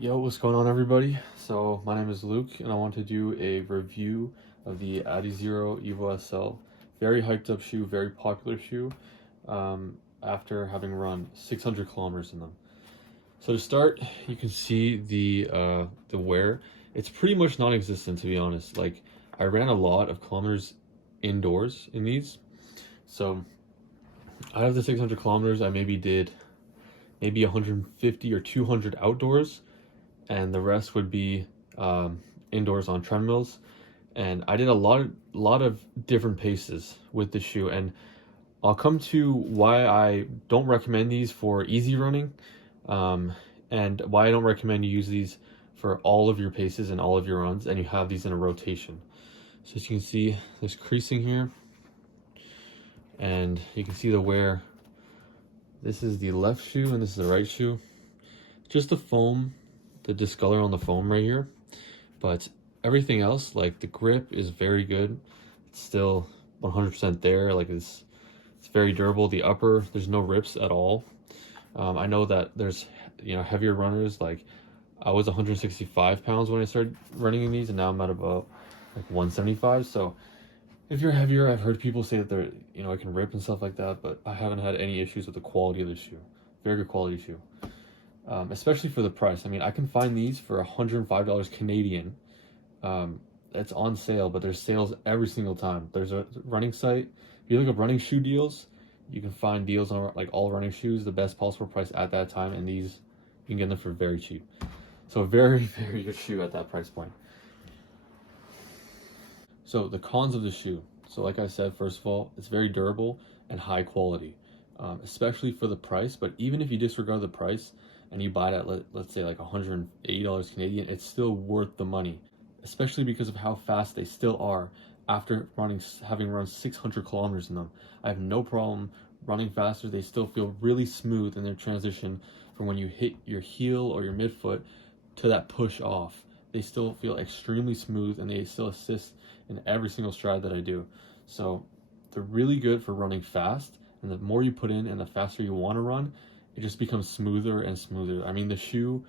Yo, what's going on, everybody? So my name is Luke and I want to do a review of the Adizero Evo SL. Very hyped up shoe, very popular shoe, after having run 600 kilometers in them. So to start, you can see the wear. It's pretty much non-existent, to be honest. Like, I ran a lot of kilometers indoors in these. So out of the 600 kilometers, I maybe did 150 or 200 outdoors, and the rest would be indoors on treadmills. And I did a lot of different paces with the shoe, and I'll come to why I don't recommend these for easy running, and why I don't recommend you use these for all of your paces and all of your runs, and you have these in a rotation. So as you can see, there's creasing here, and you can see the wear. This is the left shoe and this is the right shoe. Just the foam, the discolor on the foam right here, but everything else, like the grip is very good. It's still 100% there. Like it's very durable. The upper, there's no rips at all. I know that there's heavier runners. Like, I was 165 pounds when I started running in these, and now I'm at about like 175. So if you're heavier, I've heard people say that they're it can rip and stuff like that, but I haven't had any issues with the quality of the shoe. Very good quality shoe. Especially for the price. I mean, I can find these for $105 Canadian. It's on sale, but there's sales every single time. There's a running site. If you look up running shoe deals, you can find deals on like all running shoes, the best possible price at that time, and these you can get them for very cheap. So a very, very good shoe at that price point. So the cons of the shoe. So like I said, first of all, it's very durable and high quality, especially for the price. But even if you disregard the price and you buy it at, let's say, like $180 Canadian, it's still worth the money, especially because of how fast they still are after having run 600 kilometers in them. I have no problem running faster. They still feel really smooth in their transition from when you hit your heel or your midfoot to that push off. They still feel extremely smooth, and they still assist in every single stride that I do. So they're really good for running fast, and the more you put in and the faster you want to run, it just becomes smoother and smoother. I mean, the shoe,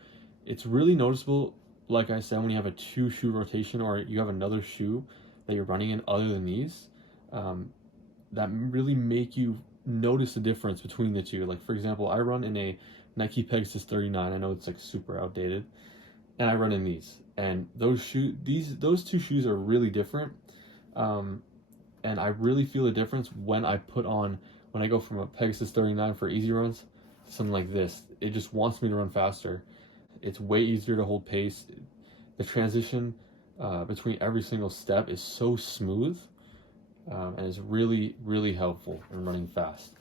it's really noticeable, like I said, when you have a 2-shoe rotation or you have another shoe that you're running in other than these, that really make you notice the difference between the two. Like, for example, I run in a Nike Pegasus 39. I know it's like super outdated, and I run in these. And those two shoes are really different. And I really feel the difference when I go from a Pegasus 39 for easy runs to something like this. It just wants me to run faster. It's way easier to hold pace. The transition between every single step is so smooth, and it's really, really helpful in running fast.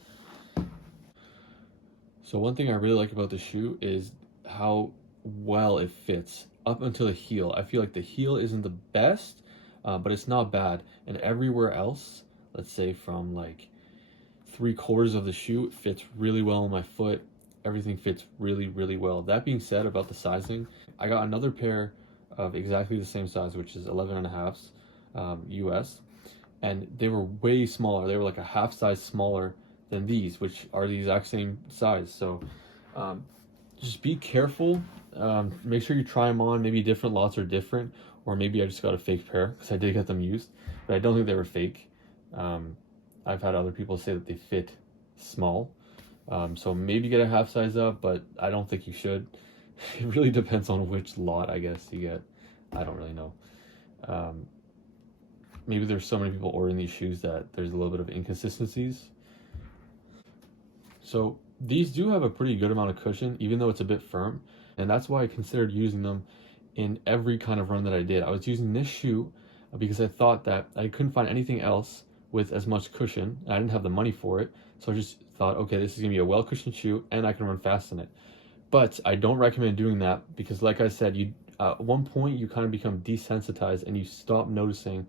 So one thing I really like about the shoe is how well it fits up until the heel. I feel like the heel isn't the best, but it's not bad. And everywhere else, let's say from like 3/4 of the shoe, it fits really well on my foot. Everything fits really, really well. That being said, about the sizing, I got another pair of exactly the same size, which is 11.5 US, and they were way smaller. They were like a half size smaller than these, which are the exact same size. So just be careful. Make sure you try them on. Maybe different lots are different, or maybe I just got a fake pair, because I did get them used, but I don't think they were fake. I've had other people say that they fit small, so maybe get a half size up, but I don't think you should. It really depends on which lot, I guess, you get. I don't really know. Maybe there's so many people ordering these shoes that there's a little bit of inconsistencies. So these do have a pretty good amount of cushion, even though it's a bit firm, and that's why I considered using them in every kind of run that I did. I was using this shoe because I thought that I couldn't find anything else with as much cushion. I didn't have the money for it, so I just thought, okay, this is gonna be a well-cushioned shoe and I can run fast in it. But I don't recommend doing that, because like I said, you at one point you kind of become desensitized and you stop noticing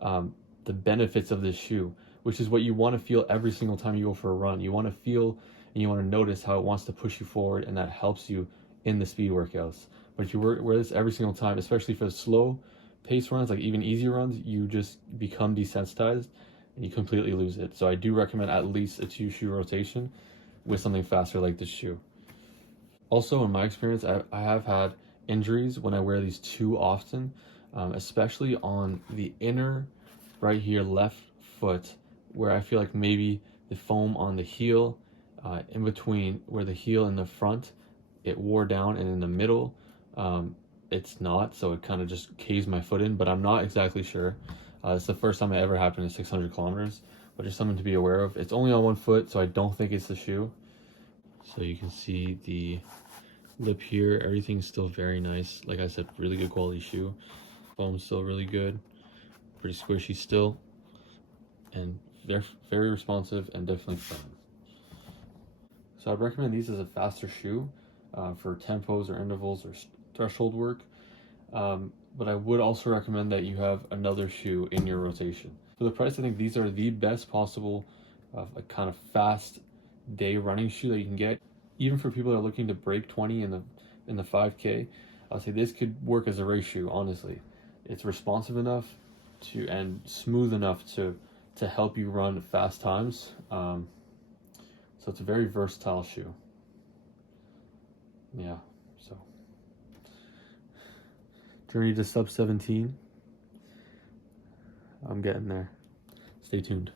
the benefits of this shoe, which is what you want to feel every single time you go for a run. You want to feel and you want to notice how it wants to push you forward, and that helps you in the speed workouts. But if you wear this every single time, especially for slow pace runs, like even easy runs, you just become desensitized and you completely lose it. So I do recommend at least a 2-shoe rotation with something faster like this shoe. Also, in my experience, I have had injuries when I wear these too often, especially on the inner right here left foot, where I feel like maybe the foam on the heel, in between where the heel and the front, it wore down, and in the middle, it's not, so it kind of just caves my foot in, but I'm not exactly sure. It's the first time it ever happened in 600 kilometers, but just something to be aware of. It's only on one foot, so I don't think it's the shoe. So you can see the lip here, everything's still very nice. Like I said, really good quality shoe. Foam's still really good, pretty squishy still, and they're very responsive and definitely firm. So I'd recommend these as a faster shoe for tempos or intervals or threshold work. But I would also recommend that you have another shoe in your rotation. For the price, I think these are the best possible like kind of fast day running shoe that you can get. Even for people that are looking to break 20 in the 5K, I'll say this could work as a race shoe. Honestly, it's responsive enough to and smooth enough to help you run fast times. So it's a very versatile shoe. Yeah, so journey to sub 17. I'm getting there. Stay tuned.